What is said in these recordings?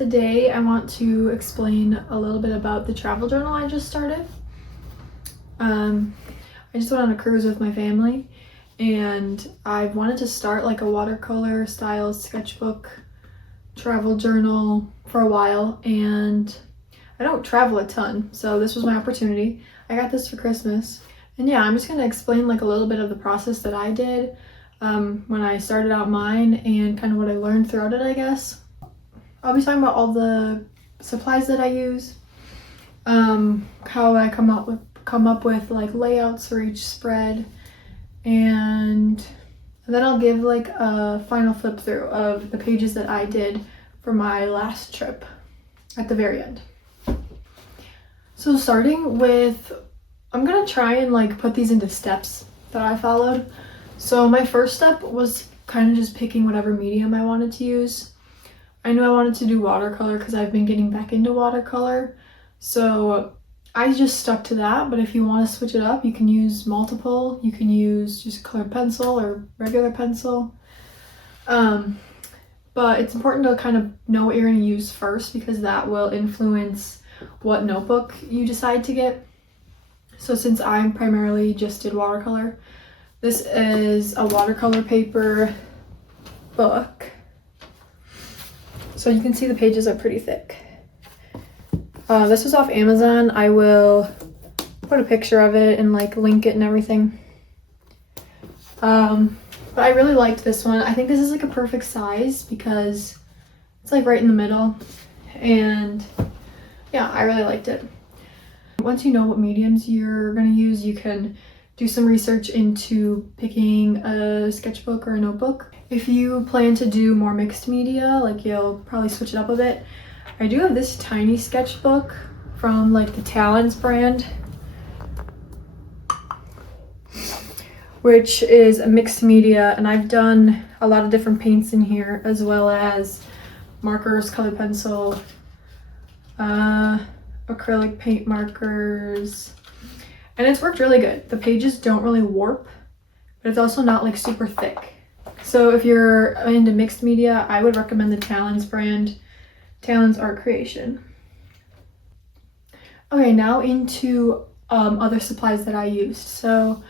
Today I want to explain a little bit about the travel journal I just started. I just went on a cruise with my family and I wanted to start like a watercolor style sketchbook travel journal for a while, and I don't travel a ton, so this was my opportunity. I got this for Christmas, and yeah, I'm just going to explain like a little bit of the process that I did when I started out mine and kind of what I learned throughout it, I guess. I'll be talking about all the supplies that I use, how I come up with like layouts for each spread, and then I'll give like a final flip through of the pages that I did for my last trip at the very end. So starting with, I'm gonna try and like put these into steps that I followed. So my first step was kind of just picking whatever medium I wanted to use. I knew I wanted to do watercolor because I've been getting back into watercolor, so I just stuck to that. But if you want to switch it up, you can use multiple. You can use just colored pencil or regular pencil. But it's important to kind of know what you're going to use first, because that will influence what notebook you decide to get. So since I primarily just did watercolor, this is a watercolor paper book. So you can see the pages are pretty thick. This was off Amazon. I will put a picture of it and like link it and everything. But I really liked this one. I think this is like a perfect size because it's like right in the middle, and yeah, I really liked it. Once you know what mediums you're gonna use, you can do some research into picking a sketchbook or a notebook. If you plan to do more mixed media, like you'll probably switch it up a bit. I do have this tiny sketchbook from like the Talons brand, which is a mixed media, and I've done a lot of different paints in here, as well as markers, colored pencil, acrylic paint markers, and it's worked really good. The pages don't really warp, but it's also not like super thick. So if you're into mixed media, I would recommend the Talons brand, Talons Art Creation. Okay, now into other supplies that I used. So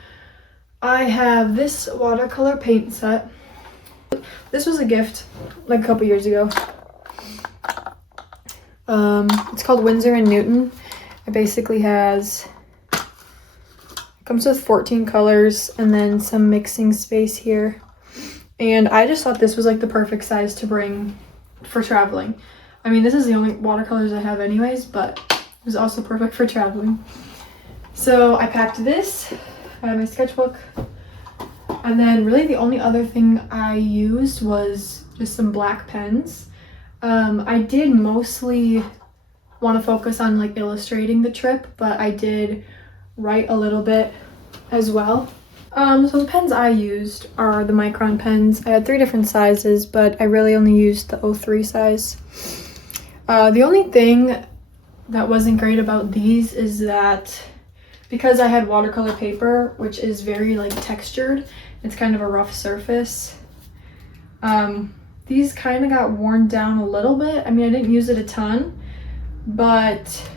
I have this watercolor paint set. This was a gift like a couple years ago. It's called Winsor and Newton. It basically comes with 14 colors and then some mixing space here. And I just thought this was like the perfect size to bring for traveling. I mean, this is the only watercolors I have anyways, but it was also perfect for traveling. So I packed this, I had my sketchbook, and then really the only other thing I used was just some black pens. I did mostly want to focus on like illustrating the trip, but I did write a little bit as well. So the pens I used are the Micron pens. I had 3 different sizes, but I really only used the 03 size. The only thing that wasn't great about these is that because I had watercolor paper, which is very like textured, it's kind of a rough surface, these kind of got worn down a little bit. I mean, I didn't use it a ton, but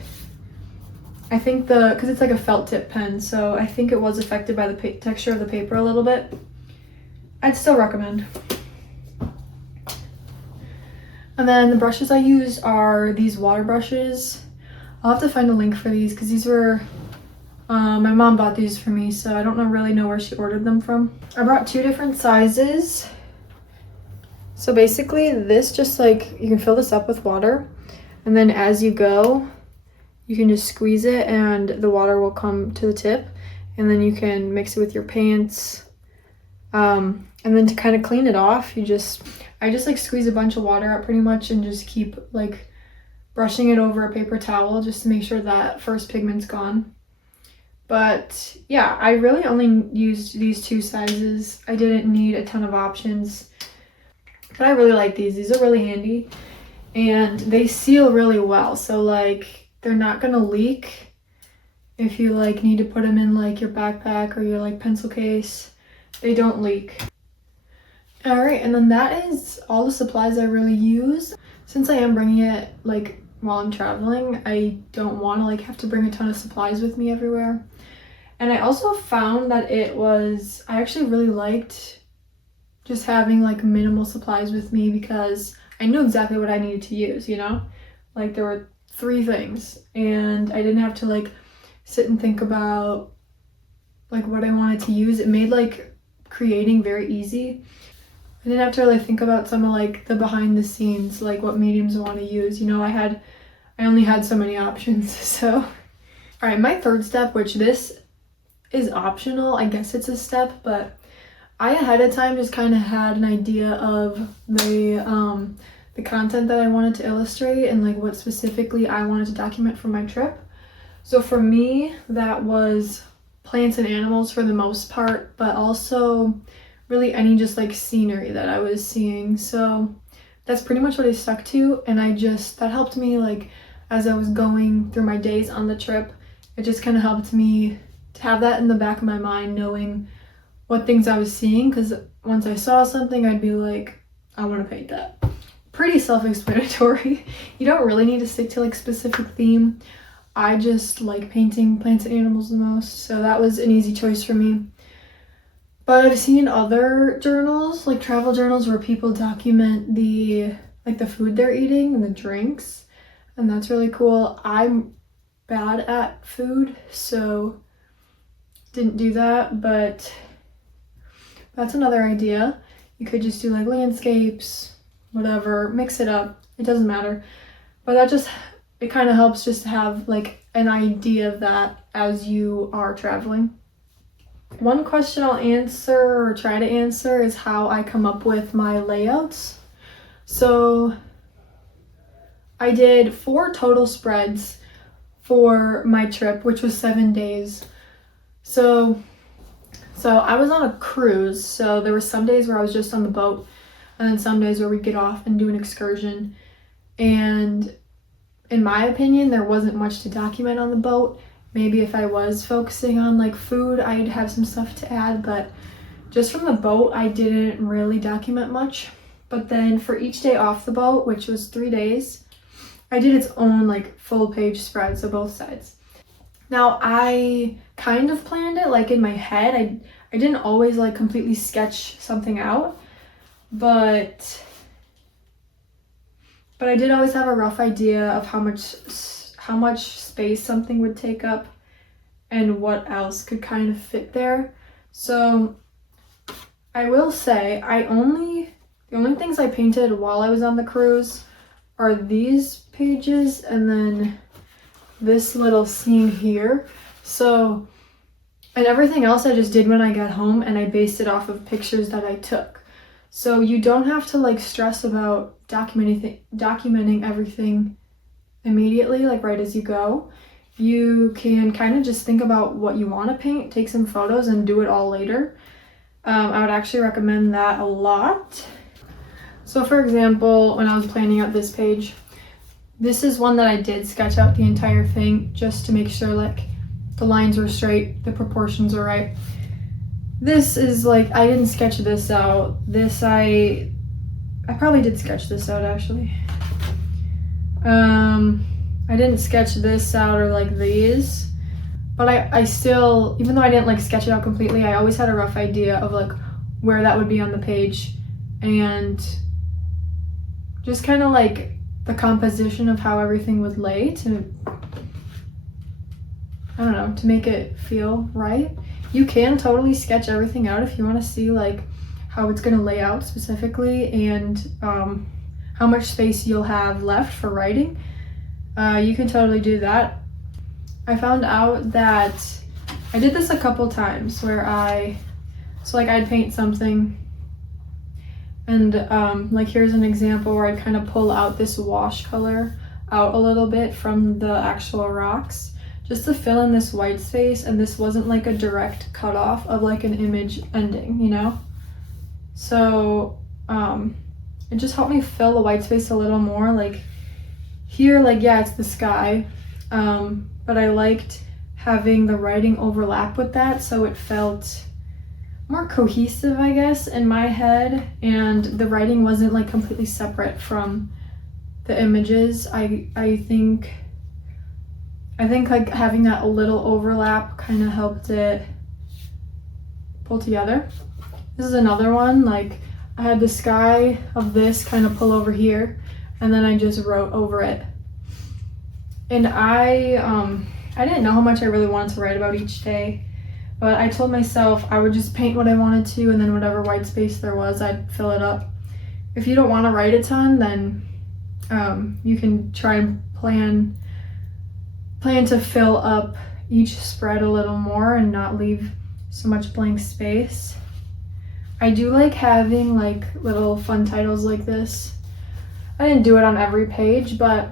I think because it's like a felt tip pen, so I think it was affected by the texture of the paper a little bit. I'd still recommend. And then the brushes I used are these water brushes. I'll have to find a link for these because these were, my mom bought these for me, so I don't really know where she ordered them from. I brought 2 different sizes. So basically this just like, you can fill this up with water, and then as you go, you can just squeeze it and the water will come to the tip, and then you can mix it with your paints. And then to kind of clean it off, I just like squeeze a bunch of water out pretty much and just keep like brushing it over a paper towel just to make sure that first pigment's gone. But yeah, I really only used these 2 sizes. I didn't need a ton of options, but I really like these. These are really handy and they seal really well. So like they're not gonna leak if you like need to put them in like your backpack or your like pencil case. They don't leak. All right, and then that is all the supplies I really use. since I am bringing it like while I'm traveling, I don't want to like have to bring a ton of supplies with me everywhere. And I also found that I actually really liked just having like minimal supplies with me because I knew exactly what I needed to use, you know? Like there were 3 things and I didn't have to like sit and think about like what I wanted to use. It made like creating very easy. I didn't have to really think about some of like the behind the scenes, like what mediums I want to use. You know, I only had so many options. So, all right, my third step, which this is optional, I guess it's a step, but I ahead of time just kind of had an idea of the content that I wanted to illustrate and like what specifically I wanted to document for my trip. So for me, that was plants and animals for the most part, but also really any just like scenery that I was seeing. So that's pretty much what I stuck to, and that helped me like as I was going through my days on the trip. It just kind of helped me to have that in the back of my mind, knowing what things I was seeing, because once I saw something, I'd be like, I want to paint that. Pretty self-explanatory. You don't really need to stick to like specific theme. I just like painting plants and animals the most, so that was an easy choice for me. But I've seen other journals, like travel journals, where people document the food they're eating and the drinks, and that's really cool. I'm bad at food, so didn't do that, but that's another idea. You could just do like landscapes, whatever, mix it up. It doesn't matter. But it kind of helps just to have like an idea of that as you are traveling. One question I'll answer or try to answer is how I come up with my layouts. So I did 4 total spreads for my trip, which was 7 days. So I was on a cruise, so there were some days where I was just on the boat, and then some days where we'd get off and do an excursion. And in my opinion, there wasn't much to document on the boat. Maybe if I was focusing on like food, I'd have some stuff to add, but just from the boat, I didn't really document much. But then for each day off the boat, which was 3 days, I did its own like full page spread, so both sides. Now I kind of planned it like in my head. I didn't always like completely sketch something out, but I did always have a rough idea of how much space something would take up and what else could kind of fit there. So I will say the only things I painted while I was on the cruise are these pages and then this little scene here. So, and everything else I just did when I got home, and I based it off of pictures that I took. So you don't have to like stress about documenting everything immediately, like right as you go. You can kind of just think about what you want to paint, take some photos, and do it all later. I would actually recommend that a lot. So for example, when I was planning out this page, this is one that I did sketch out the entire thing just to make sure like the lines were straight, the proportions were right. This is like, I didn't sketch this out. I probably did sketch this out actually. I didn't sketch this out or like these, but I still, even though I didn't like sketch it out completely, I always had a rough idea of like where that would be on the page, and just kind of like the composition of how everything would lay to, I don't know, to make it feel right. You can totally sketch everything out if you want to see like how it's going to lay out specifically, and how much space you'll have left for writing. You can totally do that. I found out that I did this a couple times where I'd paint something, and like here's an example where I'd kind of pull out this wash color out a little bit from the actual rocks just to fill in this white space, and this wasn't like a direct cutoff of like an image ending, you know? So it just helped me fill the white space a little more. Like here, like yeah, it's the sky, but I liked having the writing overlap with that, so it felt more cohesive, I guess, in my head, and the writing wasn't like completely separate from the images. I think like having that a little overlap kind of helped it pull together. This is another one, like I had the sky of this kind of pull over here, and then I just wrote over it. And I didn't know how much I really wanted to write about each day, but I told myself I would just paint what I wanted to, and then whatever white space there was, I'd fill it up. If you don't want to write a ton, then you can try and plan to fill up each spread a little more and not leave so much blank space. I do like having like little fun titles like this. I didn't do it on every page, but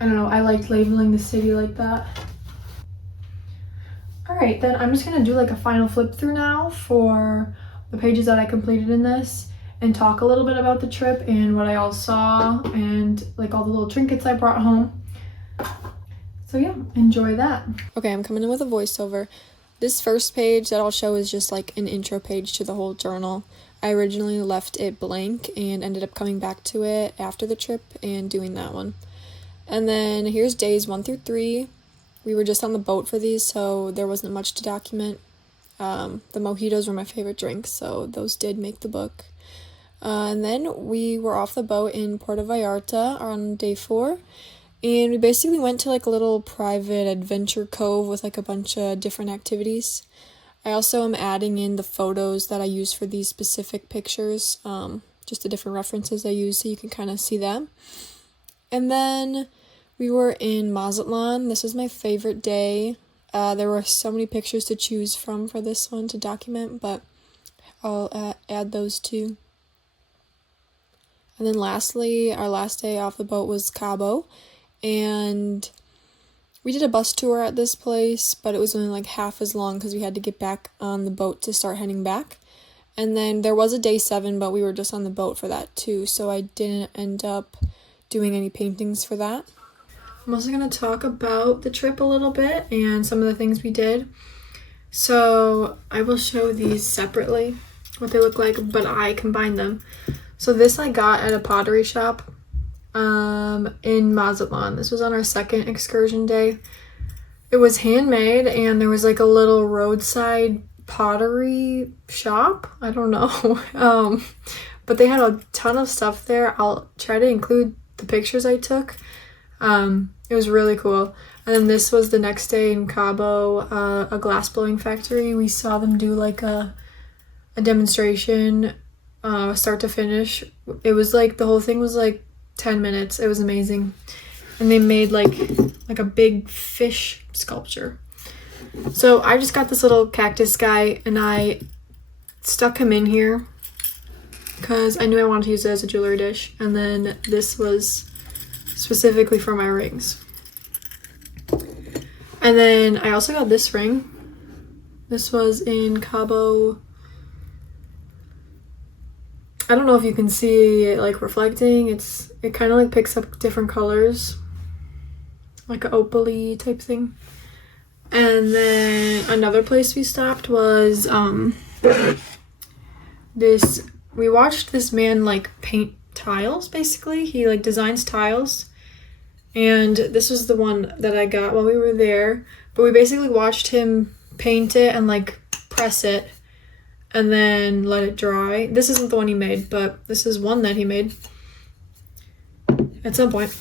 I don't know, I liked labeling the city like that. All right, then I'm just gonna do like a final flip through now for the pages that I completed in this and talk a little bit about the trip and what I all saw and like all the little trinkets I brought home. So yeah, enjoy that. Okay, I'm coming in with a voiceover. This first page that I'll show is just like an intro page to the whole journal. I originally left it blank and ended up coming back to it after the trip and doing that one. And then here's days 1 through 3. We were just on the boat for these, so there wasn't much to document. The mojitos were my favorite drink, so those did make the book. And then we were off the boat in Puerto Vallarta on day 4. And we basically went to like a little private adventure cove with like a bunch of different activities. I also am adding in the photos that I use for these specific pictures, just the different references I use so you can kind of see them. And then we were in Mazatlan. This was my favorite day. There were so many pictures to choose from for this one to document, but I'll add those too. And then lastly, our last day off the boat was Cabo. And we did a bus tour at this place, but it was only like half as long because we had to get back on the boat to start heading back. And then there was a day 7, but we were just on the boat for that too, so I didn't end up doing any paintings for that. I'm also going to talk about the trip a little bit and some of the things we did. So I will show these separately, what they look like, but I combined them. So this I got at a pottery shop in Mazatlan. This was on our second excursion day. It was handmade, and there was like a little roadside pottery shop. I don't know. But they had a ton of stuff there. I'll try to include the pictures I took. It was really cool. And then this was the next day in Cabo, a glass blowing factory. We saw them do like a demonstration, start to finish. It was like the whole thing was like 10 minutes. It was amazing. And they made like a big fish sculpture. So I just got this little cactus guy and I stuck him in here because I knew I wanted to use it as a jewelry dish. And then this was specifically for my rings. And then I also got this ring. This was in Cabo. I don't know if you can see it like reflecting. It kind of like picks up different colors, like an opal-y type thing. And then another place we stopped was we watched this man like paint tiles. Basically, he like designs tiles, and this was the one that I got while we were there. But we basically watched him paint it and like press it and then let it dry. This isn't the one he made, but this is one that he made at some point.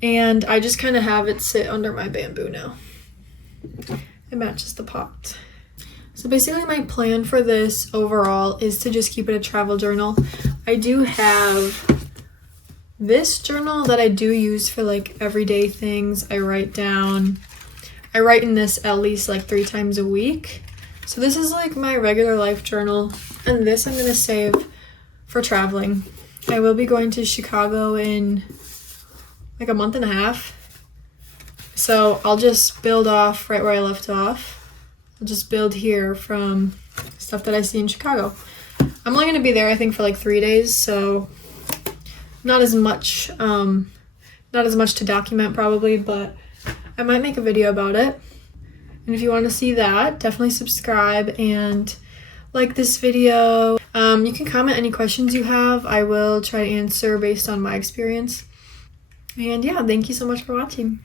And I just kind of have it sit under my bamboo now. It matches the pot. So basically my plan for this overall is to just keep it a travel journal. I do have this journal that I do use for like everyday things. I write in this at least like 3 times a week. So this is like my regular life journal, and this I'm gonna save for traveling. I will be going to Chicago in like a month and a half. So I'll just build off right where I left off. I'll just build here from stuff that I see in Chicago. I'm only gonna be there I think for like 3 days, so not as much to document probably, but I might make a video about it. And if you want to see that, definitely subscribe and like this video. You can comment any questions you have. I will try to answer based on my experience. And yeah, thank you so much for watching.